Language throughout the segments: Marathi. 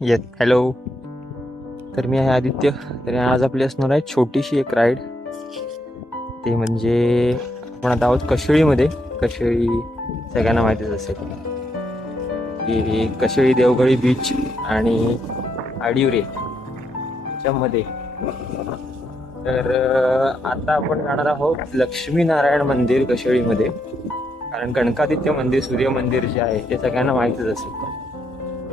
येस हॅलो तर मी आहे आदित्य. तर आज आपली असणार आहे छोटीशी एक राईड ते म्हणजे आपण आता आहोत कशेळीमध्ये. कशेळी सगळ्यांना माहितीच असेल. की कशेळी देवगळी बीच आणि आडिवरे मध्ये तर आता आपण जाणार आहोत लक्ष्मीनारायण मंदिर कशेळीमध्ये. कारण गणकादित्य मंदिर सूर्य मंदिर जे आहे ते सगळ्यांना माहितीच असेल.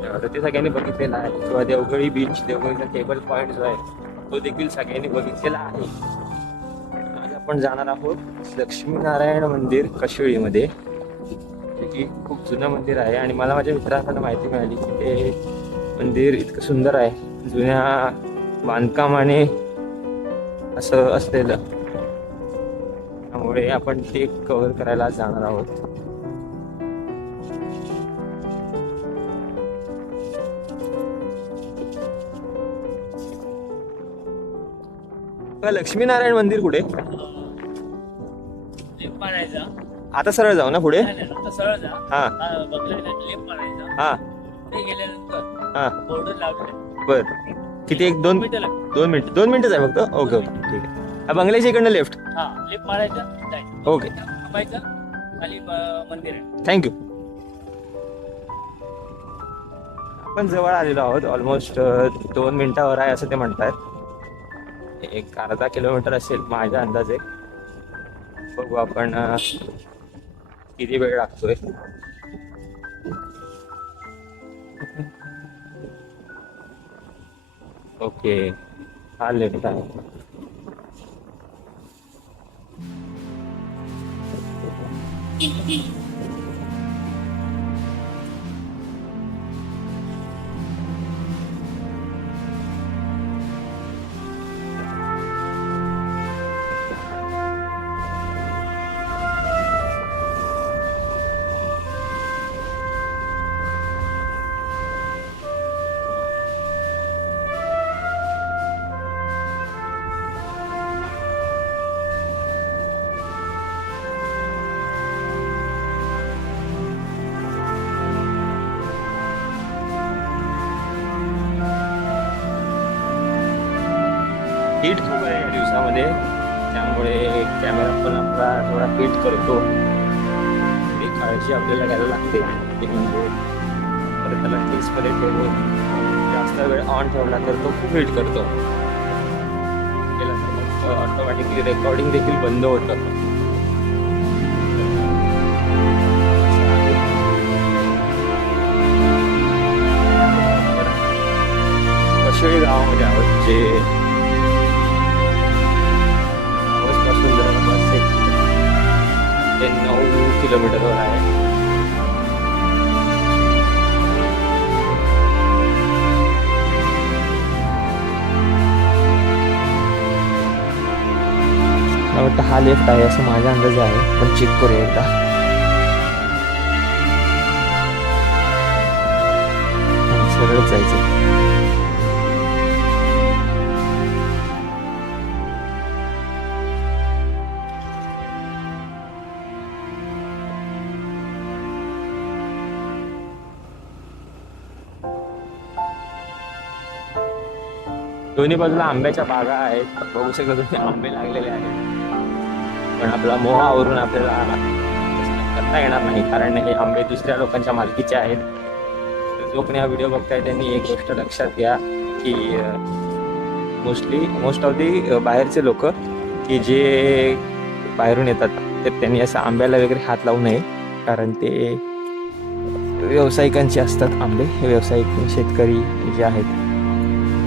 तर ते सगळ्यांनी बघितलेलं आहे. किंवा देवगळी बीच देवगळीचा केबल पॉईंट जो आहे तो देखील सगळ्यांनी बघितलेला आहे. आज आपण जाणार आहोत लक्ष्मीनारायण मंदिर कशिळीमध्ये. जे की खूप जुनं मंदिर आहे आणि मला माझ्या मित्रांकडून माहिती मिळाली की ते मंदिर इतकं सुंदर आहे. जुन्या बांधकामाने असं असलेलं. त्यामुळे आपण ते कव्हर करायला जाणार आहोत. अ, लक्ष्मीनारायण मंदिर कुठे? लिफ्ट मारायचा. आता सरळ जाऊ ना पुढे? नाही, नाही, नुसतं सरळ जा. हा. हा, बघलं ना लिफ्ट मारायचा. हा. ते गेल्यानंतर हा. बोर्ड लावले बर. किती एक दोन मीटर लागतं. दोन मिनिट दोन मिनिटच आहे फक्त? Okay okay. ठीक आहे. हा बंगल्याच्या इकडनं लेफ्ट. हा लिफ्ट मारायचा. जायचं. ओके. थांबायचं. खाली अं, मंदिर आहे. थँक्यू आपण जवळ आलेलो आहोत. ऑलमोस्ट दोन मिनिटावर आहे असं ते म्हणतात एक अर्धा किलोमीटर असेल माझ्या अंदाजे. बघू आपण किती वेळ लागतोय. ओके हा लेफ्ट आहे हीट खूप आहे या दिवसामध्ये. त्यामुळे कॅमेरा पण आपला थोडा हीट करतो. ही काळजी आपल्याला घ्यायला लागते. म्हणजे परत त्याला केसमध्ये ठेवून जास्त वेळ ऑन ठेवला तर तो खूप हीट करतो. ऑटोमॅटिकली रेकॉर्डिंग देखील बंद होतं. गावामध्ये आहोत जे नऊ किलोमीटरवर आहे. मला वाटतं हा लेफ्ट आहे असं माझ्या अंदाजे आहे पण चेक करूया एकदा. सरळ जायचं. दोन्ही बाजूला आंब्याच्या बागा आहेत. बघू शकता तुम्ही आंबे लागलेले आहेत. पण आपला मोहावरून आपल्याला करता येणार नाही. कारण हे आंबे दुसऱ्या लोकांच्या मालकीचे आहेत. तर जो कोणी हा व्हिडिओ बघताय त्यांनी एक गोष्ट लक्षात घ्या की मोस्टली मोस्ट ऑफ दी बाहेरचे लोक की जे बाहेरून येतात तर त्यांनी असं आंब्याला वगैरे हात लावू नये. कारण ते व्यावसायिकांचे असतात आंबे. हे व्यावसायिक शेतकरी जे आहेत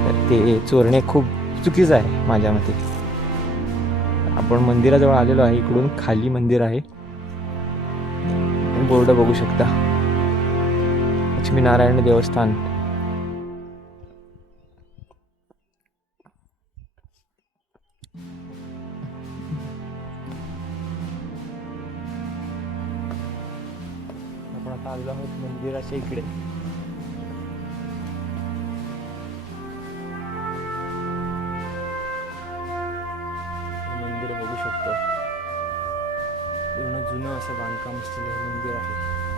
ते चोरणे खूप चुकीचं आहे माझ्या मते. आपण मंदिराजवळ आलेलो आहे इकडून खाली मंदिर आहे. बोर्ड बघू शकता. लक्ष्मीनारायण देवस्थान. आपण आता आलो आहोत मंदिराच्या इकडे. पूर्ण जुनं असं बांधकाम असलेलं हे मंदिर आहे.